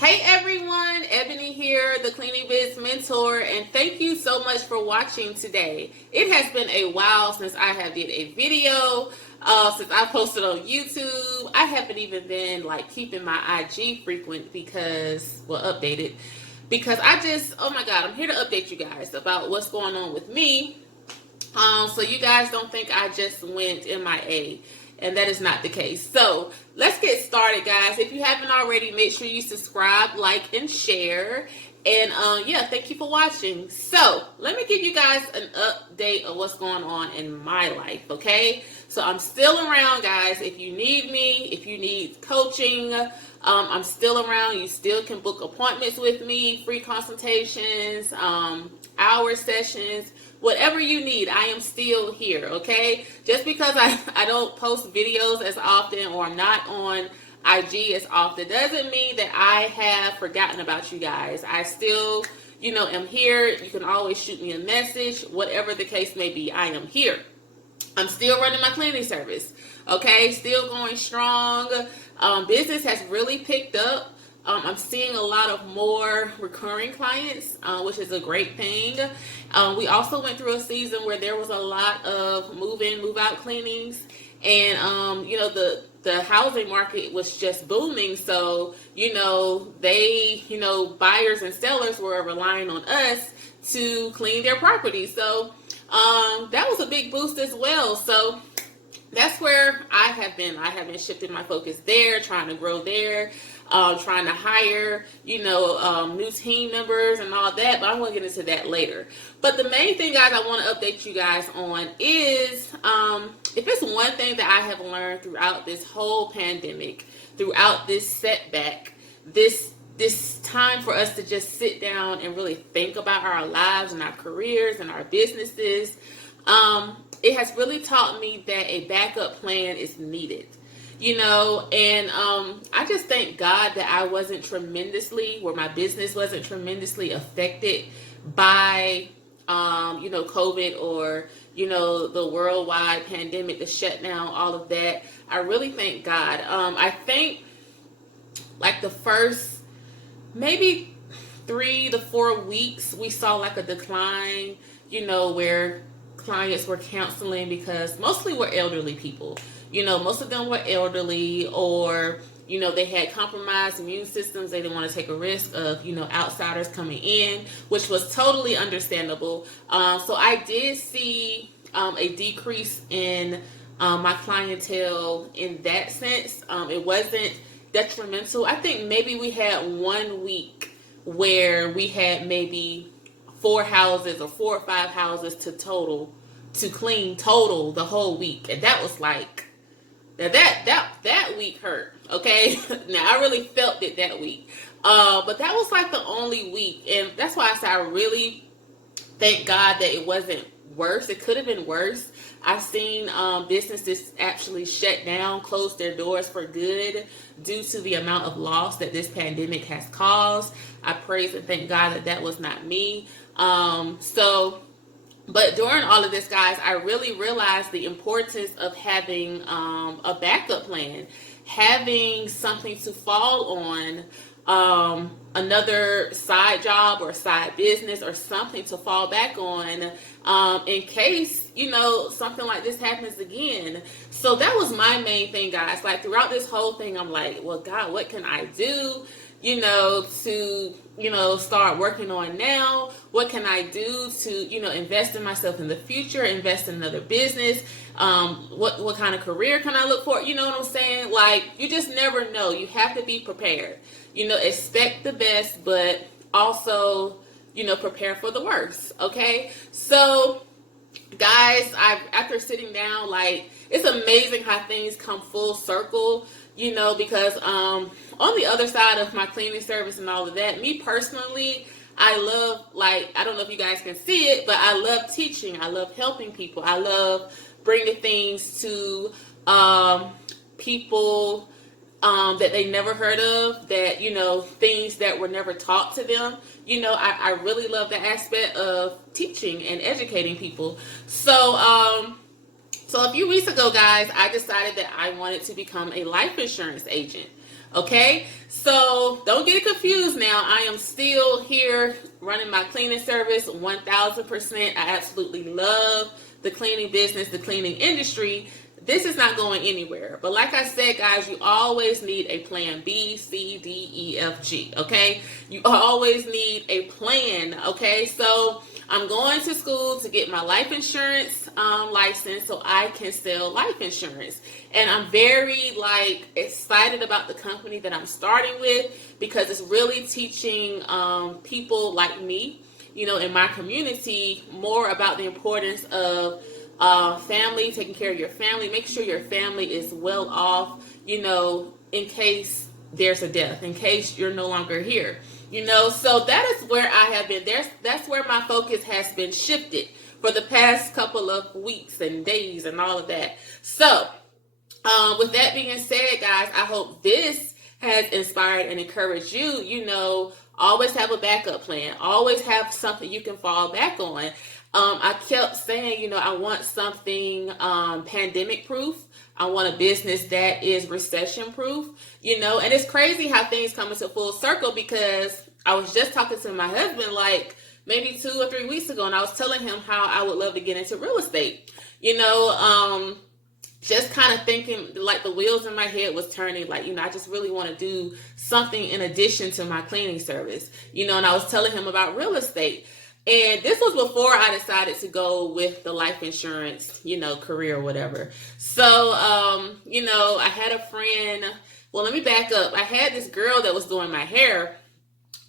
Hey everyone, Ebony here, the Cleaning Biz Mentor, and thank you so much for watching today. It has been a while since I have did a video, since I posted on YouTube. I haven't even been like keeping my IG frequent updated, because oh my God, I'm here to update you guys about what's going on with me. So you guys don't think I just went MIA, and that is not the case. So let's get started, guys. If you haven't already, make sure you subscribe, like, and share. And yeah, thank you for watching. So let me give you guys an update of what's going on in my life, okay? So I'm still around, guys. If you need me, if you need coaching, I'm still around. You still can book appointments with me, free consultations, hour sessions, whatever you need. I am still here, okay? Just because I don't post videos as often, or I'm not on IG as often, doesn't mean that I have forgotten about you guys. I still, am here. You can always shoot me a message, whatever the case may be. I am here. I'm still running my cleaning service, okay? Still going strong. Business has really picked up. I'm seeing a lot of more recurring clients, which is a great thing. We also went through a season where there was a lot of move-in, move-out cleanings, and the housing market was just booming. So buyers and sellers were relying on us to clean their property. So that was a big boost as well. So that's where I have been. I have been shifting my focus there, trying to grow there, trying to hire, new team members and all that. But I'm going to get into that later. But the main thing, guys, I want to update you guys on is if it's one thing that I have learned throughout this whole pandemic, throughout this setback, this time for us to just sit down and really think about our lives and our careers and our businesses, it has really taught me that a backup plan is needed, and I just thank God that I wasn't my business wasn't tremendously affected by, COVID, or, the worldwide pandemic, the shutdown, all of that. I really thank God. I think like the first maybe 3 to 4 weeks, we saw like a decline, where clients were canceling because mostly were elderly people. Most of them were elderly, or, they had compromised immune systems. They didn't want to take a risk of, outsiders coming in, which was totally understandable. So I did see a decrease in my clientele in that sense. It wasn't detrimental. I think maybe we had 1 week where we had maybe 4 houses or 4 or 5 houses to clean total the whole week. And that was like, that week hurt, okay? Now, I really felt it that week. But that was like the only week. And that's why I said I really thank God that it wasn't worse. It could have been worse. I've seen businesses actually shut down, close their doors for good due to the amount of loss that this pandemic has caused. I praise and thank God that that was not me. But during all of this, guys, I really realized the importance of having a backup plan, having something to fall on, another side job or side business or something to fall back on in case, something like this happens again. So that was my main thing, guys. Like throughout this whole thing, I'm like, well, God, what can I do? To start working on now? What can I do to, invest in myself in the future, invest in another business? What kind of career can I look for? You know what I'm saying? Like, you just never know. You have to be prepared. Expect the best, but also, prepare for the worst. Okay? So, guys, after sitting down, like, it's amazing how things come full circle, because on the other side of my cleaning service and all of that, me personally, I love, like, I don't know if you guys can see it, but I love teaching. I love helping people. I love bringing things to people that they never heard of, that, things that were never taught to them. I really love the aspect of teaching and educating people. So a few weeks ago, guys, I decided that I wanted to become a life insurance agent. Okay, so don't get it confused now. I am still here running my cleaning service 1000%. I absolutely love the cleaning business, the cleaning industry. This is not going anywhere. But like I said, guys, you always need a plan B, C, D, E, F, G. Okay, you always need a plan. Okay, so I'm going to school to get my life insurance license so I can sell life insurance. And I'm very excited about the company that I'm starting with because it's really teaching people like me, in my community more about the importance of family, taking care of your family, make sure your family is well off, in case there's a death, in case you're no longer here. So that is where I have been. That's where my focus has been shifted for the past couple of weeks and days and all of that. So, with that being said, guys, I hope this has inspired and encouraged you. Always have a backup plan. Always have something you can fall back on. I kept saying, I want something pandemic proof. I want a business that is recession proof, and it's crazy how things come into full circle because I was just talking to my husband maybe 2 or 3 weeks ago, and I was telling him how I would love to get into real estate, just kind of thinking the wheels in my head was turning I just really want to do something in addition to my cleaning service, and I was telling him about real estate. And this was before I decided to go with the life insurance, career or whatever. So, I had a friend. Well, let me back up. I had this girl that was doing my hair,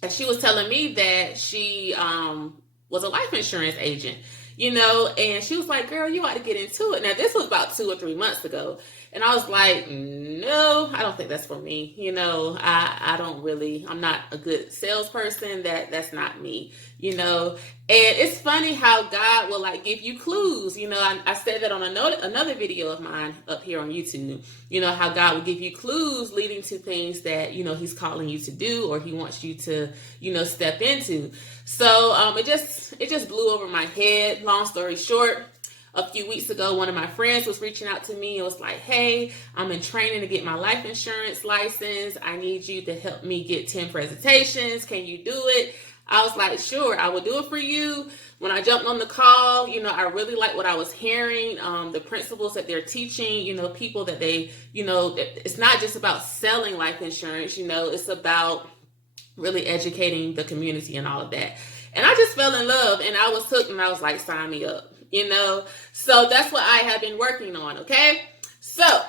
and she was telling me that she was a life insurance agent, and she was like, girl, you ought to get into it. Now, this was about 2 or 3 months ago. And I was like, no, I don't think that's for me. I don't really, I'm not a good salesperson. That's not me, And it's funny how God will give you clues. I said that on another video of mine up here on YouTube, how God will give you clues leading to things that, he's calling you to do or he wants you to, step into. So it just blew over my head. Long story short, a few weeks ago, one of my friends was reaching out to me and was like, hey, I'm in training to get my life insurance license. I need you to help me get 10 presentations. Can you do it? I was like, sure, I will do it for you. When I jumped on the call, I really liked what I was hearing, the principles that they're teaching, people that they, it's not just about selling life insurance, it's about really educating the community and all of that. And I just fell in love and I was hooked and I was like, sign me up. So that's what I have been working on. Okay. So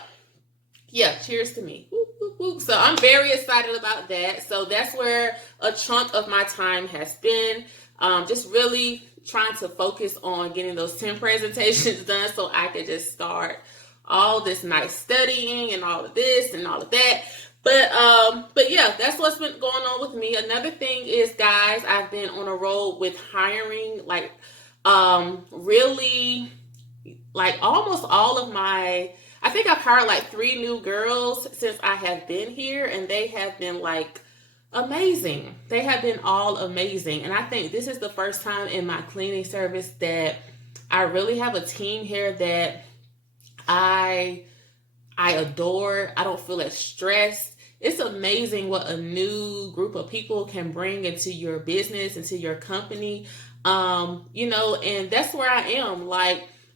yeah, cheers to me. Woo, woo, woo. So I'm very excited about that. So that's where a chunk of my time has been, just really trying to focus on getting those 10 presentations done so I could just start all this nice studying and all of this and all of that. But yeah, that's what's been going on with me. Another thing is, guys, I've been on a roll with hiring, really almost all of I think I've hired 3 new girls since I have been here, and they have been amazing. They have been all amazing. And I think this is the first time in my cleaning service that I really have a team here that I adore. I don't feel as stressed. It's amazing what a new group of people can bring into your business, into your company. And that's where I am.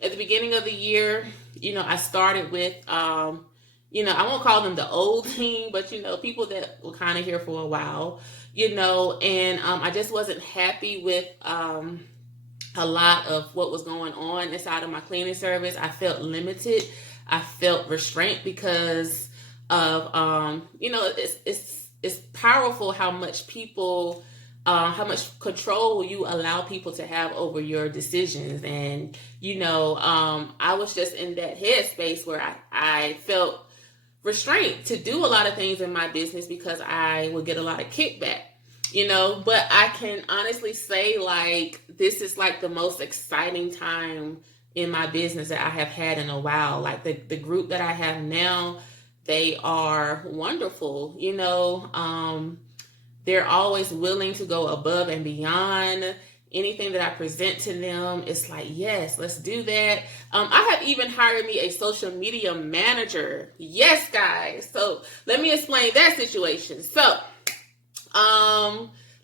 At the beginning of the year, I started with, I won't call them the old team, but, people that were kind of here for a while, and I just wasn't happy with a lot of what was going on inside of my cleaning service. I felt limited. I felt restraint because of, it's powerful how much how much control you allow people to have over your decisions. And, I was just in that headspace where I felt restrained to do a lot of things in my business because I would get a lot of kickback, but I can honestly say this is the most exciting time in my business that I have had in a while. The group that I have now, they are wonderful, they're always willing to go above and beyond. Anything that I present to them, it's like, yes, let's do that. I have even hired me a social media manager. Yes, guys. So let me explain that situation. So,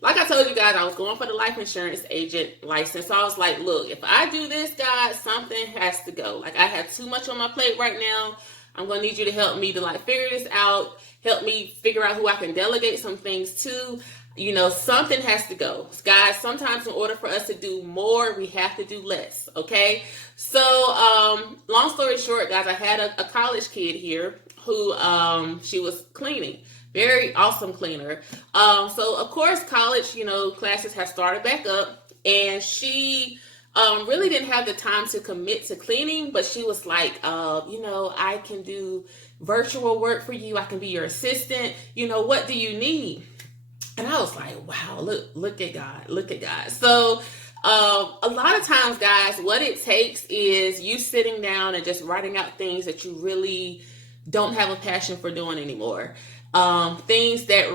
like I told you guys, I was going for the life insurance agent license. So I was like, look, if I do this, guys, something has to go. Like, I have too much on my plate right now. I'm going to need you to help me to like figure this out. Help me figure out who I can delegate some things to. Something has to go. Guys, sometimes in order for us to do more, we have to do less, okay? So, long story short, guys, I had a college kid here who, she was cleaning. Very awesome cleaner. So, of course, college, classes have started back up, and she really didn't have the time to commit to cleaning, but she was like, I can do virtual work for you. I can be your assistant. What do you need? And I was like, wow, look at God. Look at God. So a lot of times, guys, what it takes is you sitting down and just writing out things that you really don't have a passion for doing anymore. Things that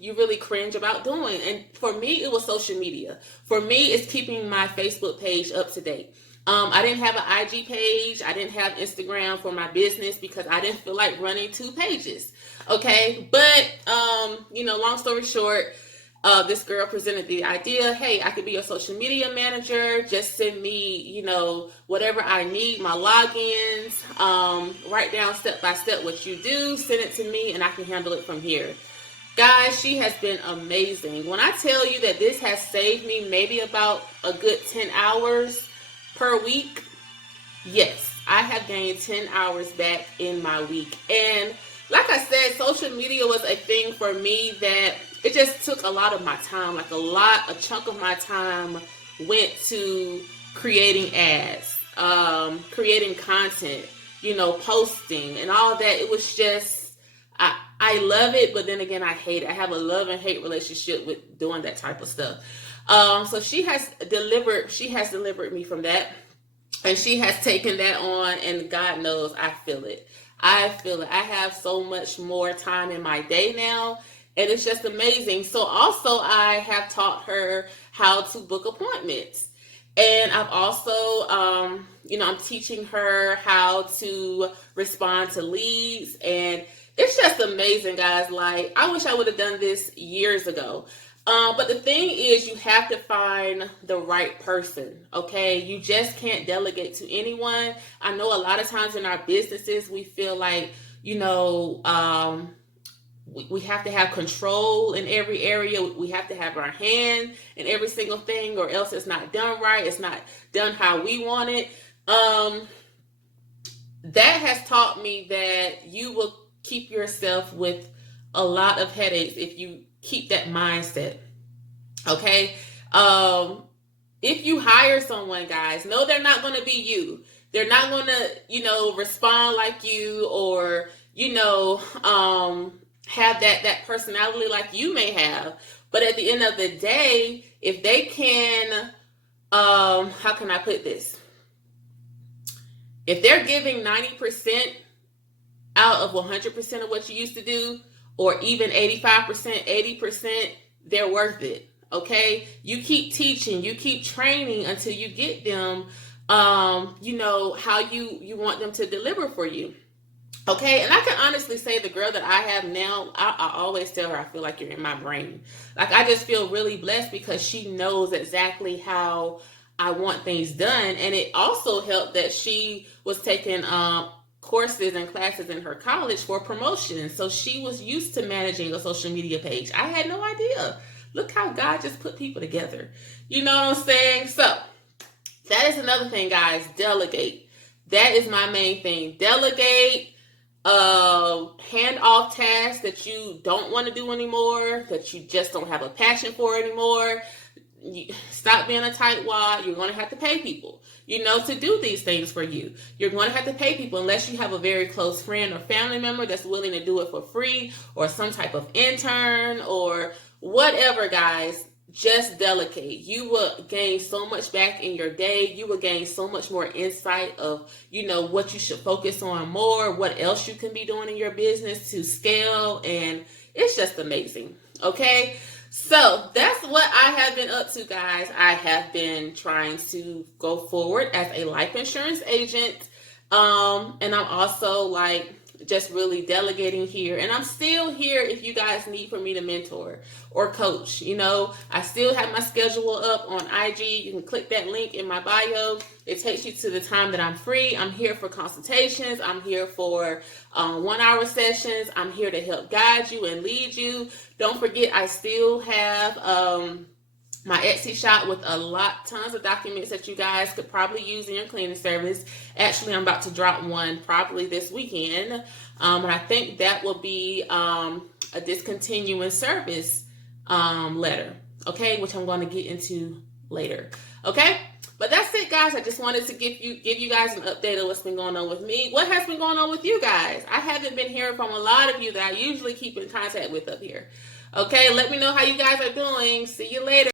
you really cringe about doing. And for me, it was social media. For me, it's keeping my Facebook page up to date. I didn't have an IG page. I didn't have Instagram for my business because I didn't feel like running 2 pages. Okay. But, long story short, this girl presented the idea, hey, I could be your social media manager. Just send me, whatever I need, my logins, write down step by step what you do, send it to me, and I can handle it from here. Guys, she has been amazing. When I tell you that this has saved me maybe about a good 10 hours per week, yes, I have gained 10 hours back in my week. And like I said, social media was a thing for me that it just took a lot of my time. Like a chunk of my time went to creating ads, creating content, posting and all that. It was just, I love it, but then again, I hate it. I have a love and hate relationship with doing that type of stuff. So she has delivered me from that, and she has taken that on, and God knows I feel it. I have so much more time in my day now, and it's just amazing. So also I have taught her how to book appointments. And I've also, I'm teaching her how to respond to leads, and it's just amazing, guys. Like, I wish I would have done this years ago. But the thing is, you have to find the right person, okay? You just can't delegate to anyone. I know a lot of times in our businesses, we feel like, we have to have control in every area. We have to have our hand in every single thing, or else it's not done right. It's not done how we want it. That has taught me that you will keep yourself with a lot of headaches if you keep that mindset. Okay. If you hire someone, guys, no, they're not going to be you. They're not going to, respond like you, or, have that personality like you may have. But at the end of the day, if they can, how can I put this? If they're giving 90% out of 100% of what you used to do, or even 85%, 80%, they're worth it. Okay. You keep teaching, you keep training until you get them, how you want them to deliver for you. Okay. And I can honestly say the girl that I have now, I always tell her, I feel like you're in my brain. Like, I just feel really blessed because she knows exactly how I want things done. And it also helped that she was taking, courses and classes in her college for promotion. So she was used to managing a social media page. I had no idea. Look how God just put people together. You know what I'm saying? So that is another thing, guys. Delegate. That is my main thing. Delegate. Hand off tasks that you don't want to do anymore, that you just don't have a passion for anymore. Stop being a tightwad. You're going to have to pay people, to do these things for you. You're going to have to pay people unless you have a very close friend or family member that's willing to do it for free, or some type of intern or whatever, guys. Just delegate. You will gain so much back in your day. You will gain so much more insight of, what you should focus on more, what else you can be doing in your business to scale. And it's just amazing. Okay. So that's what I have been up to, guys. I have been trying to go forward as a life insurance agent. And I'm also like just really delegating here. And I'm still here if you guys need for me to mentor or coach. You know, I still have my schedule up on IG. You can click that link in my bio. It takes you to the time that I'm free. I'm here for consultations. I'm here for 1-hour sessions. I'm here to help guide you and lead you. Don't forget, I still have my Etsy shop with tons of documents that you guys could probably use in your cleaning service. Actually, I'm about to drop one probably this weekend. And I think that will be a discontinuing service letter, okay, which I'm going to get into later, okay? But that's it, guys. I just wanted to give you guys an update of what's been going on with me. What has been going on with you guys? I haven't been hearing from a lot of you that I usually keep in contact with up here. Okay, let me know how you guys are doing. See you later.